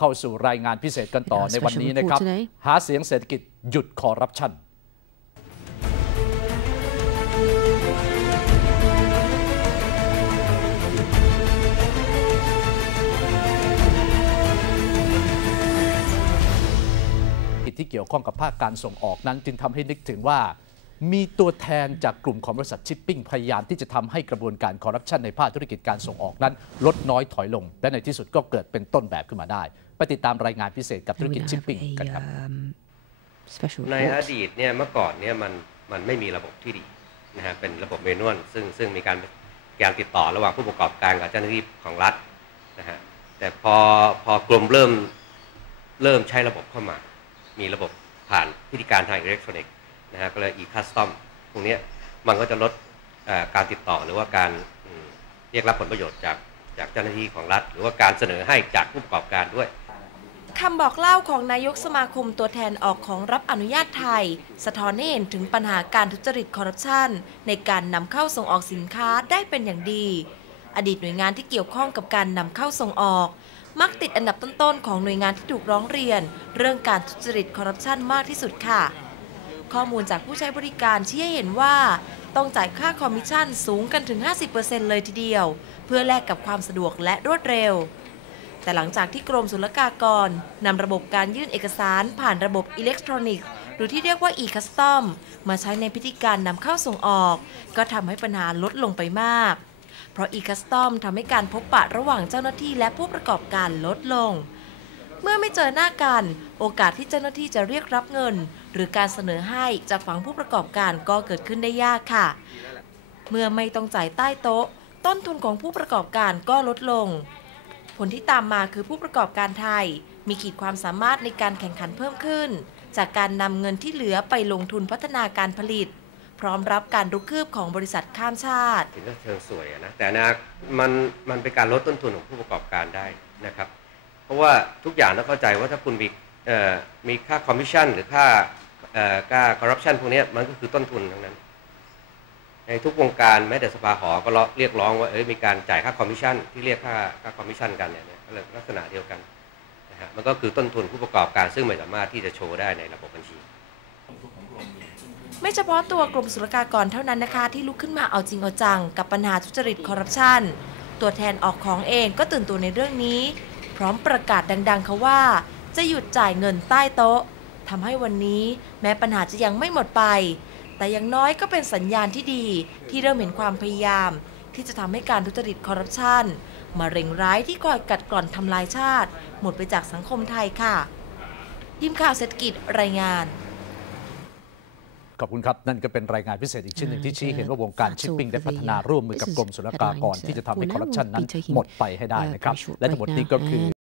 เข้าสู่รายงานพิเศษกันต่อ Our ในวัน special นี้นะครับ report today หาเสียงเศรษฐกิจหยุดคอร์รัปชันที่เกี่ยวข้องกับภาคการส่งออกนั้น จึงทำให้นึกถึงว่า มีตัวแทนจากกลุ่มของบริษัทชิปปิ้งพยายามที่จะทำให้กระบวนการคอร์รัปชันในภาคธุรกิจการส่งออกนั้น ลดน้อยถอยลง และในที่สุดก็เกิดเป็นต้นแบบขึ้นมาได้ ไปติดตามรายงานพิเศษกับธุร And กิ we จ now ชิป have ปิ้งกันครับ a um, special ในอ report. ดีตเนี่ยเมื่อก่อนเนี่ยมันมันไม่มีระบบที่ดีนะฮะเป็นระบบเมนวลซึ่งซึ่งมีการการติดต่อระหว่างผู้ประกอบการกับเจ้าหน้าที่ของรัฐนะฮะแต่พอพอกรมเริ่มเริ่มใช้ระบบเข้ามา มีระบบผ่านพิธีการทางอิเล็กทรอนิกส์นะฮะก็เลย e-custom พวกเนี้ยมันก็จะลดเอ่อการติดต่อหรือว่าการอืมเรียกรับผลประโยชน์จากจากเจ้าหน้าที่ของรัฐ หรือว่าการเสนอให้จากผู้ประกอบการด้วย คำบอกเล่าของนายกสมาคมตัวแทนออกของรับอนุญาตไทย สะท้อนให้เห็นถึงปัญหาการทุจริตคอร์รัปชันในการนำเข้าส่งออกสินค้าได้เป็นอย่างดี อดีตหน่วยงานที่เกี่ยวข้องกับการนำเข้าส่งออก มักติดอันดับต้นๆของหน่วยงานที่ถูกร้องเรียน เรื่องการทุจริตคอร์รัปชันมากที่สุดค่ะ ข้อมูลจากผู้ใช้บริการชี้ให้เห็นว่า ต้องจ่ายค่าคอมมิชชั่นสูงกันถึง 50%เลยทีเดียว เพื่อแลกกับความสะดวกและรวดเร็ว แต่หลังจากที่กรมศุลกากรนำระบบการยื่นเอกสารผ่านระบบอิเล็กทรอนิกส์ หรือที่เรียกว่า e-custom มาใช้ในพิธีการนำเข้าส่งออก ก็ทำให้ปัญหาลดลงไปมาก เพราะ e-custom ทำให้การพบปะระหว่างเจ้าหน้าที่และผู้ประกอบการลดลง เมื่อไม่เจอหน้ากัน โอกาสที่เจ้าหน้าที่จะเรียกรับเงิน หรือการเสนอให้จากฝั่งผู้ประกอบการก็เกิดขึ้นได้ยากค่ะ เมื่อไม่ต้องจ่ายใต้โต๊ะ ต้นทุนของผู้ประกอบการก็ลดลง ผลที่ตามมาคือผู้ประกอบการไทย มีขีดความสามารถในการแข่งขันเพิ่มขึ้น จากการนำเงินที่เหลือไปลงทุนพัฒนาการผลิต พร้อมรับการรุกคืบของบริษัทข้ามชาติถึงก็เชิงสวยนะแต่นะมันมันเป็นการลดต้นทุนของผู้ประกอบการได้นะครับ เพราะว่าทุกอย่างต้องเข้าใจว่าถ้าคุณมีมีค่าคอมมิชชั่นหรือค่าเอ่อค่าคอร์รัปชันพวกนี้มันก็คือต้นทุนทั้งนั้น ในทุกวงการแม้แต่สภาหอก็เรียกร้องว่าเอ้ยมีการจ่ายค่าคอมมิชชั่นที่เรียกค่าค่าคอมมิชชั่นกันเนี่ยเนี่ยก็ลยลักษณะเดียวกันนะฮะมันก็คือต้นทุนผู้ประกอบการซึ่งไม่สามารถที่จะโชว์ได้ในระบบบัญชี ไม่เฉพาะตัวกรมศุลกากรเท่านั้นนะคะ ที่ลุกขึ้นมาเอาจริงเอาจัง กับปัญหาทุจริตคอร์รัปชันตัวแทนออกของเองก็ตื่นตัวในเรื่องนี้ พร้อมประกาศดังๆเขาว่า จะหยุดจ่ายเงินใต้โต๊ะทำให้วันนี้แม้ปัญหาจะยังไม่หมดไป แต่อย่างน้อยก็เป็นสัญญาณที่ดีที่เริ่มเห็นความพยายาม ที่จะทำให้การทุจริตคอร์รัปชันมาเร่งร้ายที่คอยกัดกร่อนทำลายชาติ หมดไปจากสังคมไทยค่ะทีมข่าวเศรษฐกิจรายงานขอบคุณครับ นั่นก็เป็นรายงานพิเศษอีกชิ้นหนึ่งที่ชี้เห็นว่าวงการ That's ชิปปิ้ง all ได้ for พัฒ the, นา uh, ร่วมมือกับ this is กรมศุลกากร headlines, ที่จะทำให้ uh, คอร์รัปชัน we'll นั้น be taking หมดไปให้ได้นะครับ a very short และทั้งหมดนี้ก็คือ break now,